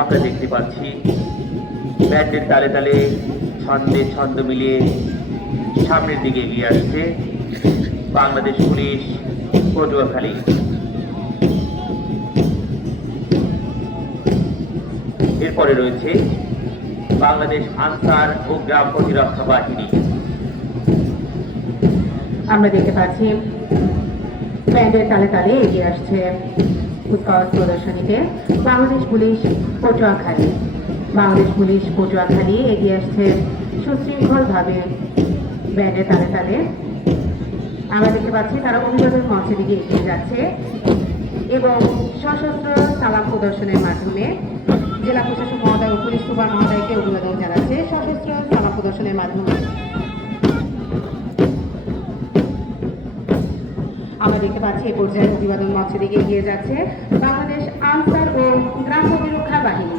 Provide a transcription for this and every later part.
আমরা দেখতে পাচ্ছি ব্যান্ডের তালে তালে ছন্দে ছন্দ মিলিয়ে সামনের দিকে এগিয়ে আসছে বাংলাদেশ পুলিশ পটুয়াখালী। এরপরে রয়েছে বাংলাদেশ আনসার ও গ্রাম প্রতিরক্ষা বাহিনী। আমরা দেখতে পাচ্ছি ব্যান্ডের তালে তালে এগিয়ে আসছে কুচকাওয়াজ প্রদর্শনীতে বাংলাদেশ পুলিশ পটুয়াখালী। বাংলাদেশ পুলিশ পটুয়াখালী এগিয়ে আসছে সুশৃঙ্খলভাবে ব্যান্ডের তালে তালে। আমরা দেখতে পাচ্ছি তারা অভিবাদন মঞ্চের দিকে এগিয়ে যাচ্ছে এবং সশস্ত্র সালাম প্রদর্শনের মাধ্যমে জেলা প্রশাসক মহোদয় ও পুলিশ সুপার মহোদয়কে অভিবাদন জানাচ্ছে সশস্ত্র সালাম প্রদর্শনের মাধ্যমে। আমরা দেখতে পাচ্ছি এই পর্যায়ে অভিবাদন মঞ্চের দিকে এগিয়ে যাচ্ছে বাংলাদেশ আনসার ও গ্রাম প্রতিরক্ষা বাহিনী।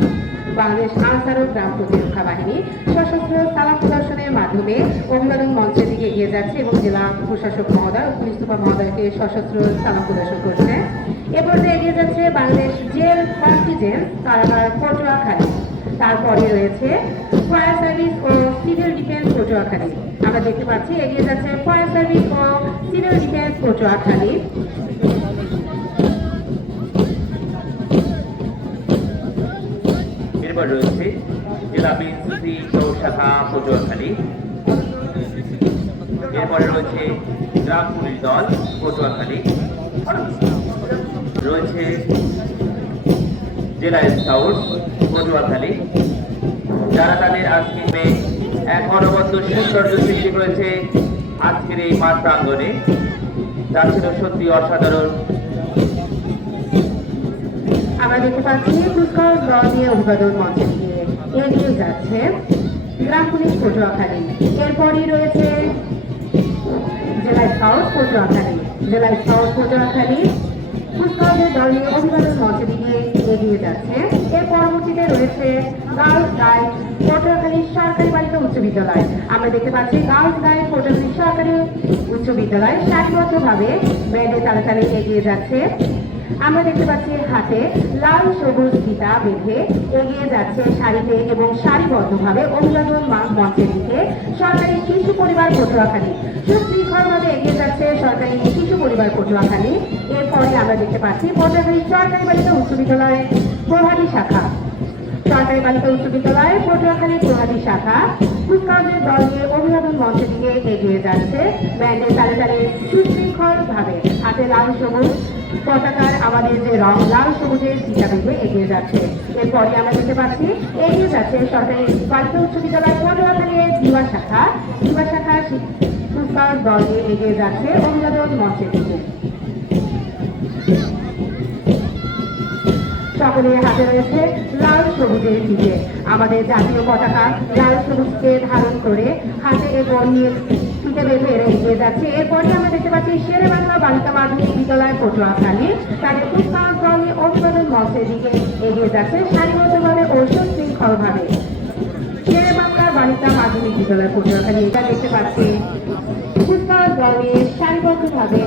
বাংলাদেশ আনসার ও গ্রাম প্রতিরক্ষা বাহিনী সশস্ত্র সালাম প্রদর্শনের মাধ্যমে অভিবাদন মঞ্চের দিকে এগিয়ে যাচ্ছে এবং জেলা প্রশাসক মহোদয় ও পুলিশ সুপার মহোদয়কে সশস্ত্র সালাম প্রদর্শন করছে। এ পর্যায়ে এগিয়ে যাচ্ছে বাংলাদেশ জেল কন্টিজেন্ট কারাগার পটুয়াখালী। তারপরে রয়েছে ফায়ার সার্ভিস ও সিভিল ডিফেন্স পটুয়াখালী। আমরা দেখতে পাচ্ছি এগিয়ে যাচ্ছে ফায়ার সার্ভিস ও সিভিল ডিফেন্স পটুয়াখালী। এরপর রয়েছে জেলা বিএনসিসি শাখা পটুয়াখালী। এরপরে রয়েছে গ্রাম পুলিশ দল পটুয়াখালী। রয়েছে জেলা স্কাউট পটুয়াখালী, যারা তাদের আজকে এক অনবদ্য সৌন্দর্য সৃষ্টি করেছে আজকের এই মাঠ প্রাঙ্গণে, যা ছিল সত্যি অসাধারণ। আমরা দেখতে পাচ্ছি কুচকাওয়াজ দল নিয়ে অভিবাদন মঞ্চে দিয়ে এগিয়ে যাচ্ছে গ্রাম পুলিশ পটুয়াখালী। এরপরই রয়েছে জেলা স্কাউট পটুয়াখালী। জেলা স্কাউট পটুয়াখালী কুচকাওয়াজের দল নিয়ে অভিবাদন মঞ্চে দিয়ে এগিয়ে যাচ্ছে। এর পরবর্তীতে রয়েছে গার্লস গাইড পটুয়াখালী সরকারি বালিকা উচ্চ বিদ্যালয়। আমরা দেখতে পাচ্ছি গার্লস গাইড পটুয়াখালী সরকারি উচ্চ বিদ্যালয় সারিবদ্ধভাবে ব্যান্ডের তালে তালে এগিয়ে যাচ্ছে। আমরা দেখতে পাচ্ছি হাতে লাল সবুজ ফিতা বেঁধে এগিয়ে যাচ্ছে সারিতে এবং সারিবদ্ধভাবে অভিবাদন মঞ্চের দিকে সরকারি শিশু পরিবার পটুয়াখালী। সুশৃঙ্খলভাবে এগিয়ে যাচ্ছে সরকারি শিশু পরিবার পটুয়াখালী। এরপরে আমরা দেখতে পাচ্ছি পটুয়াখালী সরকারি বালিকা উচ্চ বিদ্যালয়ের প্রভাতী শাখা। সরকারি বালিকা উচ্চ বিদ্যালয়ের পটুয়াখালী প্রভাতী শাখা কুচকাওয়াজের দল নিয়ে অভিবাদন মঞ্চের দিকে এগিয়ে যাচ্ছে ব্যান্ডের তালে তালে সুশৃঙ্খলভাবে হাতে লাল সবুজ পতাকার আমাদের যে রং লাল সবুজের ফিতা বেঁধে এগিয়ে যাচ্ছে। এরপরে আমরা দেখতে পাচ্ছি এগিয়ে যাচ্ছে সরকারি বালিকা উচ্চ বিদ্যালয় পটুয়াখালীর দিবা শাখা। দিবা শাখার কুচকাওয়াজ দল নিয়ে এগিয়ে যাচ্ছে অভিবাদন মঞ্চের দিকে। সকলের হাতে রয়েছে লাল সবুজের ফিতে। আমাদের জাতীয় পতাকা লাল সবুজকে ধারণ করে হাতে এবং নিয়ে ফিতে বেঁধে এগিয়ে যাচ্ছে। এরপরে আমরা দেখতে পাচ্ছি শেরে বাংলা বালিকা মাধ্যমিক বিদ্যালয় পটুয়াখালী তাদের কুচকাওয়াজ দল নিয়ে অভিবাদন মঞ্চের দিকে এগিয়ে যাচ্ছে সারিবদ্ধভাবে ও সুশৃঙ্খলভাবে। শেরে বাংলা বালিকা মাধ্যমিক বিদ্যালয় পটুয়াখালী এটা দেখতে পাচ্ছি কুচকাওয়াজ দল নিয়ে সারিবদ্ধভাবে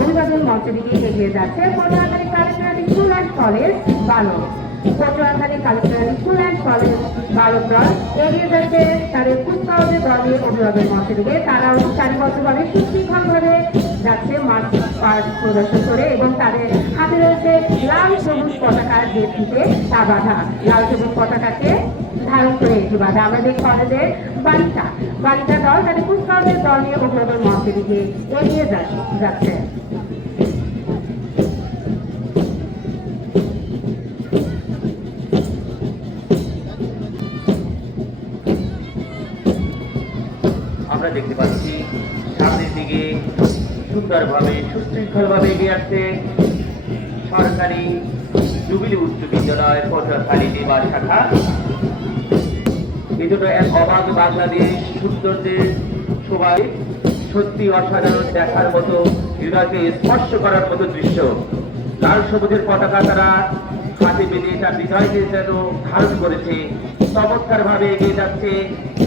অভিবাদন মঞ্চের দিকে এগিয়ে যাচ্ছে Patuakhali collectorate school and college বালক। Patuakhali collectorate school and college বালকরা এগিয়ে যাচ্ছে তাদের কুচকাওয়াজের দল নিয়ে অভিবাদন মঞ্চের দিকে। তারাও সারিবদ্ধভাবে সুশৃঙ্খলভাবে যাচ্ছে মাঠ পাঠ প্রদর্শন করে এবং তাদের হাতে রয়েছে লাল সবুজ পতাকার যে ফিতে তা বাঁধা। লাল সবুজ পতাকাকে ধারণ করে এটি বাঁধা। আমাদের কলেজের বালিকা দল তাদের কুচকাওয়াজের দল নিয়ে অভিবাদন মঞ্চের দিকে এগিয়ে যাচ্ছে। আমরা দেখতে পাচ্ছি সামনের দিকে সুন্দরভাবে সুশৃঙ্খলভাবে এগিয়ে আসছে সরকারি জুবিলি উচ্চ বিদ্যালয় পটুয়াখালী দিবা শাখা। এই দুটো এক অবাধ বাংলাদেশ সৌন্দর্যের সবাই সত্যি অসাধারণ দেখার মতো হৃদয়কে স্পর্শ করার মতো দৃশ্য। লাল সবুজের পতাকা তারা হাতে বেঁধে তার হৃদয়কে যেন ধারণ করেছে। চমৎকার ভাবে এগিয়ে যাচ্ছে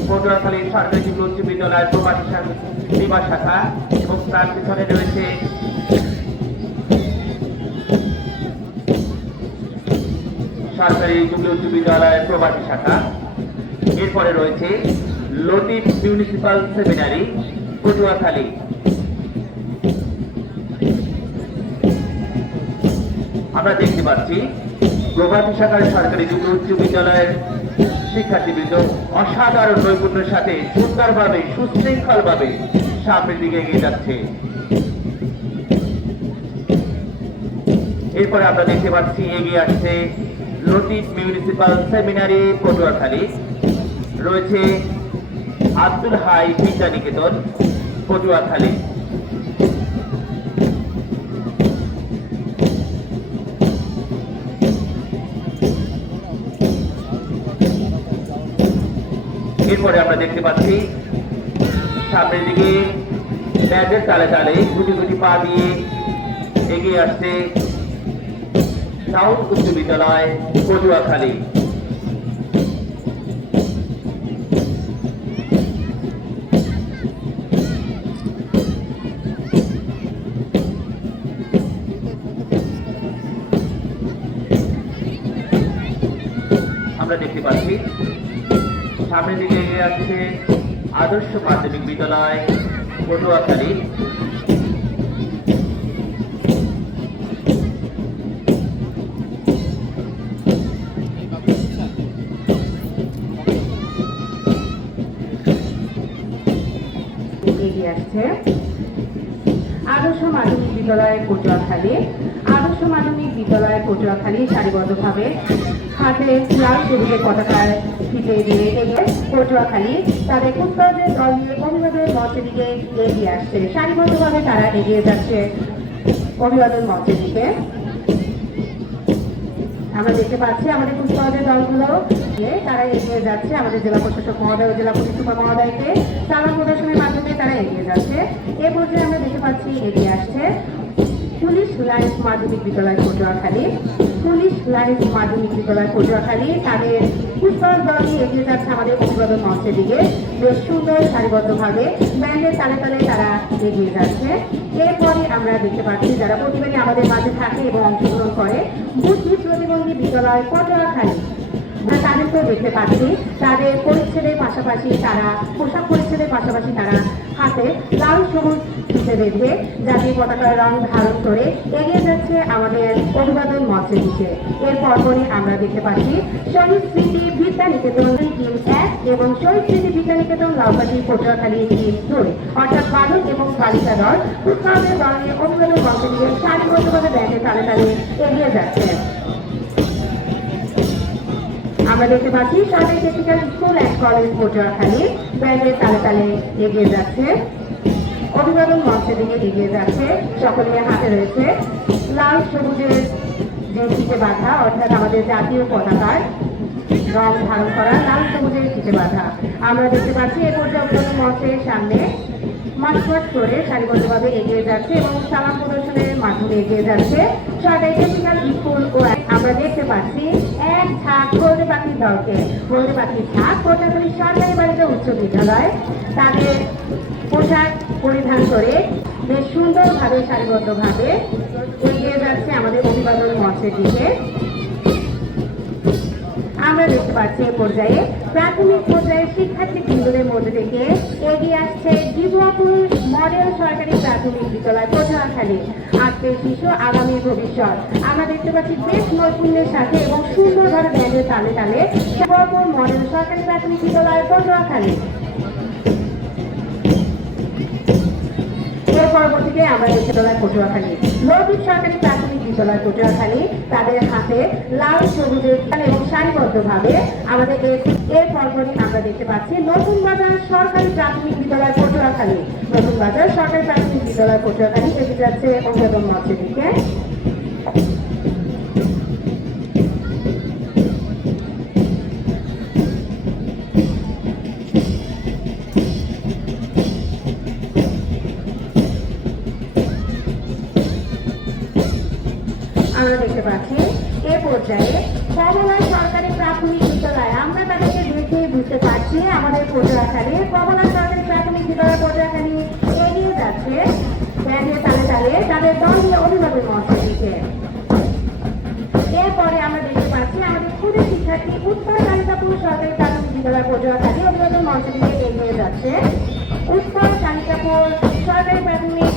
পটুয়াখালী সরকারি উচ্চ বিদ্যালয় প্রভাতী দিবা শাখা এবং তার পিছনে রয়েছে সরকারি যুগল উচ্চ বিদ্যালয়ের প্রবাসী শাখা। এরপরে রয়েছে লতিফ মিউনিসিপাল সেমিনারি পটুয়াখালী। আমরা দেখতে পাচ্ছি প্রবাসী শাখার সরকারি যুগল উচ্চ বিদ্যালয়ের শিক্ষার্থীবৃন্দ অসাধারণ নৈপুণ্যের সাথে সুন্দরভাবে সুশৃঙ্খলভাবে সামনের দিকে এগিয়ে যাচ্ছে। এরপরে আমরা দেখতে পাচ্ছি এগিয়ে আসছে লতিফ মিউনিসিপাল সেমিনারি পটুয়াখালী। রয়েছে আব্দুল হাই বিদ্যা নিকেতন পটুয়াখালী। এরপরে আমরা দেখতে পাচ্ছি সামনের দিকে ব্যাগের তালে তালে গুটি গুটি পা দিয়ে এগিয়ে আসছে সাউথ উচ্চ বিদ্যালয় পটুয়াখালী। আমরা দেখতে পাচ্ছি সামনের দিকে এগিয়ে আসছে আদর্শ মাধ্যমিক বিদ্যালয় পটুয়াখালী। এগিয়ে আসছে আদর্শ মাধ্যমিক বিদ্যালয় পটুয়াখালী। আদর্শ মাধ্যমিক বিদ্যালয় পটুয়াখালী সারিবদ্ধভাবে হাতে লাল সবুজের পতাকার ফিতে দিয়ে এগিয়ে পটুয়াখালী তাদের কুচকাওয়াজের দল নিয়ে অভিবাদন মঞ্চের দিকে এগিয়ে আসছে। সারিবদ্ধভাবে তারা এগিয়ে যাচ্ছে অভিবাদন মঞ্চের দিকে। আমরা দেখতে পাচ্ছি আমাদের কুচকাওয়াজের দলগুলো তারা এগিয়ে যাচ্ছে আমাদের জেলা প্রশাসক মহোদয় ও জেলা পুলিশ সুপার মহোদয়কে সালাম প্রদর্শনের মাধ্যমে তারা এগিয়ে যাচ্ছে। এ পর্যায়ে আমরা দেখতে পাচ্ছি এগিয়ে আসছে পুলিশ লাইন্স মাধ্যমিক বিদ্যালয় পটুয়াখালী। পুলিশ লাইন্স মাধ্যমিক বিদ্যালয় পটুয়াখালী তাদের কুচকাওয়াজ দল নিয়ে এগিয়ে যাচ্ছে আমাদের অভিবাদন মঞ্চের দিকে। বেশ সুন্দর সারিবদ্ধভাবে ব্যান্ডের তালে তালে তারা এগিয়ে যাচ্ছে। এরপরে আমরা দেখতে পাচ্ছি যারা প্রতিবারই আমাদের মাঝে থাকে এবং অংশগ্রহণ করে বুদ্ধি প্রতিবন্ধী বিদ্যালয় পটুয়াখালী। তাদেরকেও দেখতে পাচ্ছি তাদের পরিচ্ছেদের পাশাপাশি তারা পোশাক পরিচ্ছেদের পাশাপাশি তারা হাতে লাল সবুজ ফিতে বেঁধে জাতীয় পতাকার রং ধারণ করে এগিয়ে যাচ্ছে আমাদের অভিবাদন মঞ্চের দিকে। এর পরপরই আমরা দেখতে পাচ্ছি শহীদ স্মৃতি বিদ্যা নিকেতন টিম 1 এবং শহীদ স্মৃতি বিদ্যা নিকেতন লাউকাঠি পটুয়াখালী টিম 2 অর্থাৎ বালক এবং বালিকা দল কুচকাওয়াজের দল নিয়ে অভিবাদন মঞ্চের দিকে সারিবদ্ধভাবে ব্যান্ডের তালে তালে এগিয়ে যাচ্ছে। আমরা দেখতে পাচ্ছি সরকারি technical school and college Patuakhali ব্যান্ডের তালে তালে এগিয়ে যাচ্ছে অভিবাদন মঞ্চের দিকে এগিয়ে যাচ্ছে। সকলের হাতে রয়েছে লাল সবুজের যে ফিতে বাঁধা অর্থাৎ আমাদের জাতীয় পতাকার রং ধারণ করা লাল সবুজের ফিতে বাঁধা। আমরা দেখতে পাচ্ছি এ পর্যায়ে অভিবাদন মঞ্চের সামনে মার্চ করে সারিবদ্ধভাবে এগিয়ে যাচ্ছে এবং সালাম প্রদর্শনের মাধ্যমে এগিয়ে যাচ্ছে সরকারি টেকনিক্যাল স্কুল ও আমরা দেখতে পাচ্ছি এক ঝাঁক হলদে পাখির দলকে। হলদে পাখির ঝাঁক পটুয়াখালী সরকারি বালিকা উচ্চ বিদ্যালয় তাদের পোশাক পরিধান করে বেশ সুন্দরভাবে সারিবদ্ধভাবে এগিয়ে যাচ্ছে আমাদের অভিবাদন মঞ্চের দিকে। আমরা দেখতে পাচ্ছি এই পর্যায়ে প্রাথমিক পর্যায়ে শিক্ষার্থী বৃন্দদের মধ্যে থেকে এগিয়ে আসছে জিবুয়াপুর মডেল সরকারি প্রাথমিক বিদ্যালয় পটুয়াখালী। আজকের শিশু আগামী ভবিষ্যৎ। আমরা দেখতে পাচ্ছি বেশ নৈপুণ্যের সাথে এবং সুন্দরভাবে ব্যান্ডের তালে তালে জিবুয়াপুর মডেল সরকারি প্রাথমিক বিদ্যালয় পটুয়াখালী। এর পরবর্তীতে আমরা দেখতে পেলাম পটুয়াখালী লতিফ সরকারি প্রাথমিক বিদ্যালয় পটুয়াখালী তাদের হাতে লাল সবুজের এবং সারিবদ্ধভাবে আমাদের এর পরপরই আমরা দেখতে পাচ্ছি নতুন বাজার সরকারি প্রাথমিক বিদ্যালয় পটুয়াখালী। নতুন বাজার সরকারি প্রাথমিক বিদ্যালয় পটুয়াখালী এগিয়ে যাচ্ছে অভিবাদন মঞ্চের দিকে। আমরা দেখতে পাচ্ছি এ পর্যায়ে কমলা সরকারি প্রাথমিক বিদ্যালয়। আমরা তাদেরকে দেখে বুঝতে পারছি আমাদের পটুয়াখালী কমলা সরকারি প্রাথমিক বিদ্যালয় পটুয়াখালী এগিয়ে যাচ্ছে ব্যান্ডের তালে তালে তাদের দল নিয়ে অভিভাবক মঞ্চের দিকে। এরপরে আমরা দেখতে পাচ্ছি আমাদের বিদ্যালয় পটুয়াখালী অভিবাদন মঞ্চ থেকে এগিয়ে যাচ্ছে উৎকল কালিকাপুর সরকারি প্রাথমিক